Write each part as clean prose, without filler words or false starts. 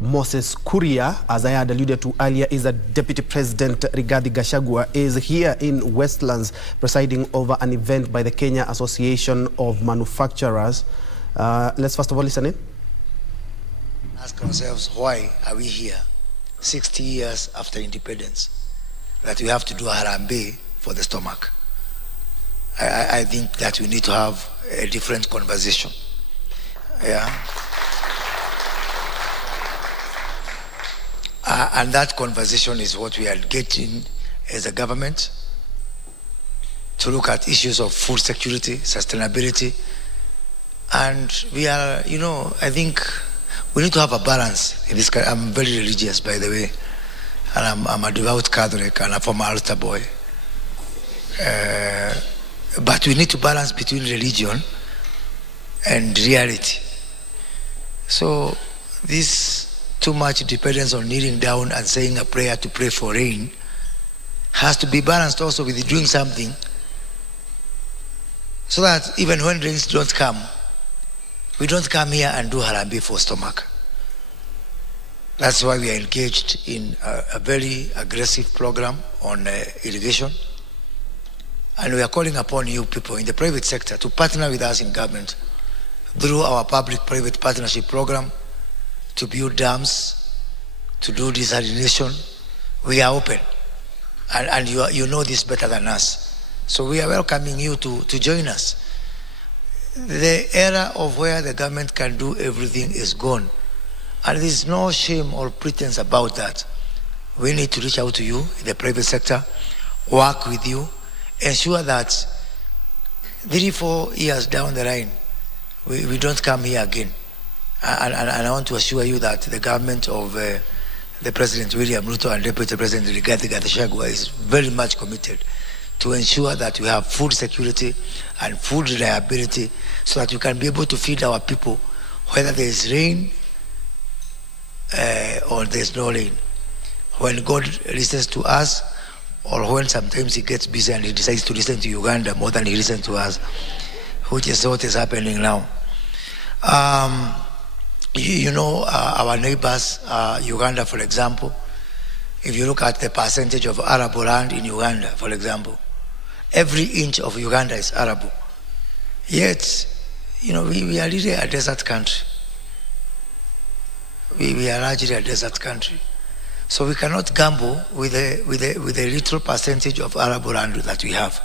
Moses Kuria, as I had alluded to earlier, is that Deputy President Rigathi Gachagua is here in Westlands presiding over an event by the Kenya Association of Manufacturers. Let's first of all listen in. Ask ourselves, why are we here 60 years after independence, that we have to do a harambe for the stomach? I think that we need to have a different conversation. Yeah. And that conversation is what we are getting as a government, to look at issues of food security, sustainability. And we are, I think we need to have a balance in this country. I'm very religious, by the way, and I'm a devout Catholic and a former altar boy. But we need to balance between religion and reality. So this too much dependence on kneeling down and saying a prayer to pray for rain has to be balanced also with doing something, so that even when rains don't come, we don't come here and do harambe for stomach. That's why we are engaged in a very aggressive program on irrigation. And we are calling upon you people in the private sector to partner with us in government through our public-private partnership program to build dams, to do desalination. We are open. And you know this better than us. So we are welcoming you to join us. The era of where the government can do everything is gone. And there is no shame or pretense about that. We need to reach out to you in the private sector, work with you, ensure that 3-4 years down the line, we don't come here again. And I want to assure you that the government of the President William Ruto and Deputy President Rigathi Gachagua is very much committed to ensure that we have food security and food reliability, so that you can be able to feed our people whether there is rain or there is no rain. When God listens to us, or when sometimes he gets busy and he decides to listen to Uganda more than he listens to us, which is what is happening now. Our neighbors, Uganda, for example, if you look at the percentage of arable land in Uganda, for example, every inch of Uganda is arable. Yet, we are really a desert country. We are largely a desert country. So we cannot gamble with a little percentage of arable land that we have,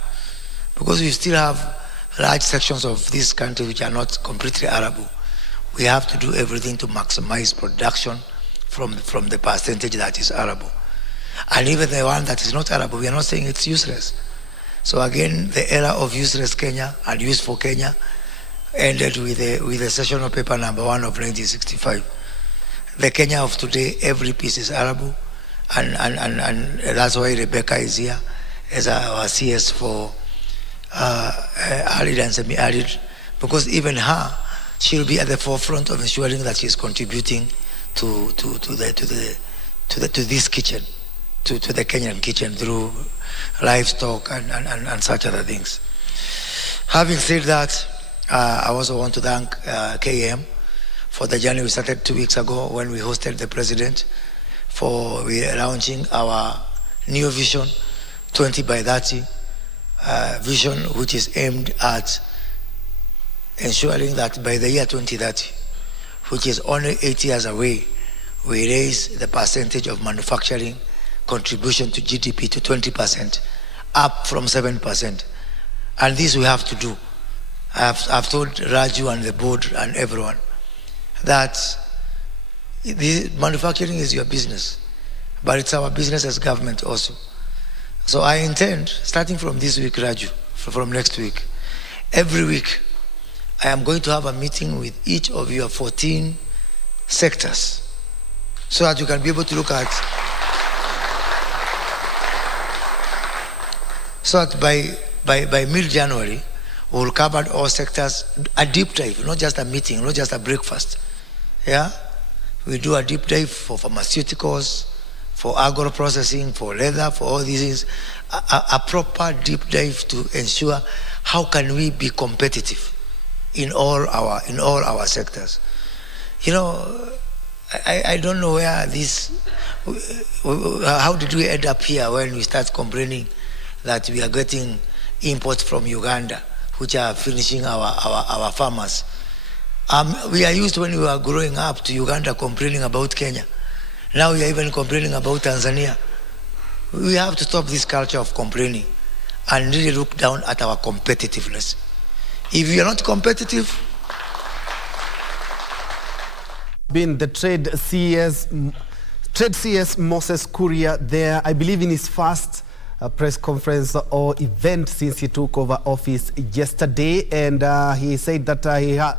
because we still have large sections of this country which are not completely arable. We have to do everything to maximize production from the percentage that is arable. And even the one that is not arable, we are not saying it's useless. So again, the era of useless Kenya and useful Kenya ended with the sessional paper number 1 of 1965. The Kenya of today, every piece is arable, and that's why Rebecca is here as our CS for arid and semi-arid, because even her, she'll be at the forefront of ensuring that she's contributing to this kitchen, to the Kenyan kitchen, through livestock and such other things. Having said that, I also want to thank KM for the journey we started 2 weeks ago when we hosted the president for launching our new vision, 20 by 30 vision, which is aimed at ensuring that by the year 2030, which is only 8 years away, we raise the percentage of manufacturing contribution to GDP to 20%, up from 7%. And this we have to do. I've told Raju and the board and everyone that manufacturing is your business, but it's our business as government also. So I intend, starting from this week, Raju, from next week, every week, I am going to have a meeting with each of your 14 sectors, so that you can be able to look at, so that by mid-January, we will cover all sectors, a deep dive, not just a meeting, not just a breakfast. Yeah? We do a deep dive for pharmaceuticals, for agro-processing, for leather, for all these things, a proper deep dive to ensure how can we be competitive in all our sectors. I don't know where this, how did we end up here when we start complaining that we are getting imports from Uganda, which are finishing our farmers. We are used when we were growing up to Uganda complaining about Kenya. Now we are even complaining about Tanzania. We have to stop this culture of complaining and really look down at our competitiveness. If you are not competitive, been the trade CS Moses Kuria there, I believe in his first press conference or event since he took over office yesterday, and he said that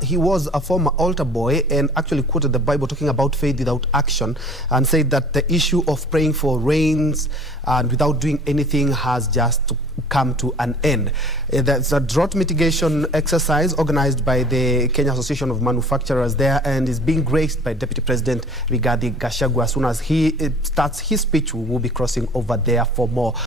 he was a former altar boy and actually quoted the Bible talking about faith without action, and said that the issue of praying for rains and without doing anything has just come to an end. That's a drought mitigation exercise organized by the Kenya Association of Manufacturers there, and is being graced by Deputy President Rigathi Gachagua. As soon as he starts his speech, we will be crossing over there for more.